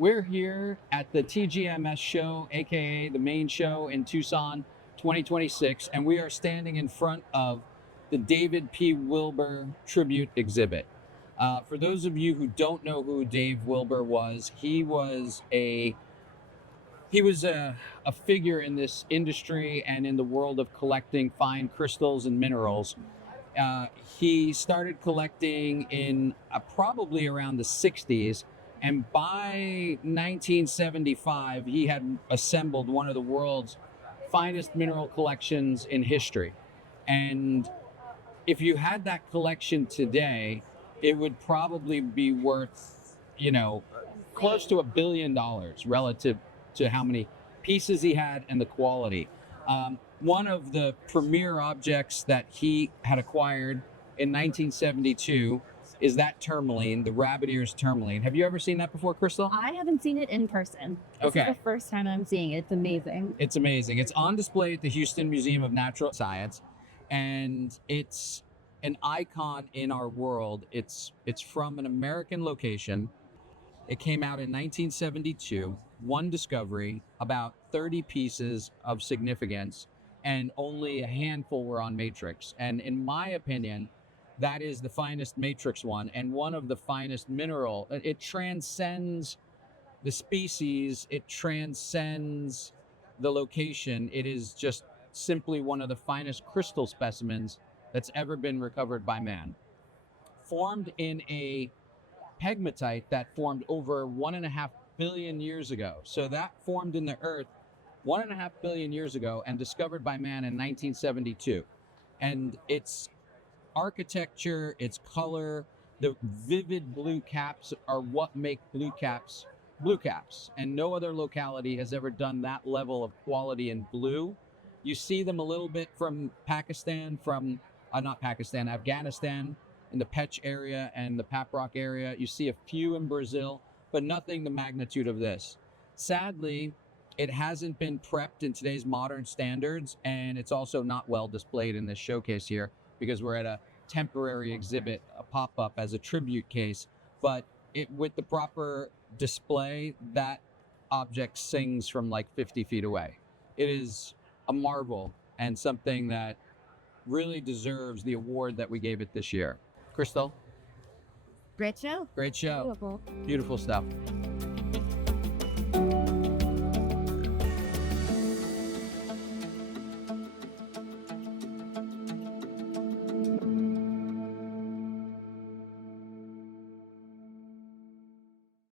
We're here at the TGMS show, aka the main show in Tucson 2026, and we are standing in front of the David P. Wilber tribute exhibit. For those of you who don't know who Dave Wilber was, he was a figure in this industry and in the world of collecting fine crystals and minerals. He started collecting in probably around the 60s, and by 1975, he had assembled one of the world's finest mineral collections in history. And if you had that collection today, it would probably be worth, close to $1 billion relative to how many pieces he had and the quality. One of the premier objects that he had acquired in 1972 is that tourmaline, the rabbit ears tourmaline. Have you ever seen that before, Crystal? I haven't seen it in person. This is the first time I'm seeing it. It's amazing. It's amazing. It's on display at the Houston Museum of Natural Science, and it's an icon in our world. It's from an American location. It came out in 1972, one discovery, about 30 pieces of significance, and only a handful were on matrix. And in my opinion, that is the finest matrix one and one of the finest mineral. It transcends the species, it transcends the location. It is just simply one of the finest crystal specimens that's ever been recovered by man. Formed in a pegmatite that formed over 1.5 billion years ago. So that formed in the earth 1.5 billion years ago and discovered by man in 1972. And its architecture, its color, the vivid blue caps are what make blue caps. And no other locality has ever done that level of quality in blue. You see them a little bit from Pakistan, Afghanistan, in the Pech area and the Paprock area. You see a few in Brazil, but nothing the magnitude of this. Sadly, it hasn't been prepped in today's modern standards, and it's also not well displayed in this showcase here because we're at a temporary exhibit, a pop-up as a tribute case. But with the proper display, that object sings from like 50 feet away. It is a marvel and something that really deserves the award that we gave it this year. Crystal? Great show. Great show. Beautiful. Beautiful stuff.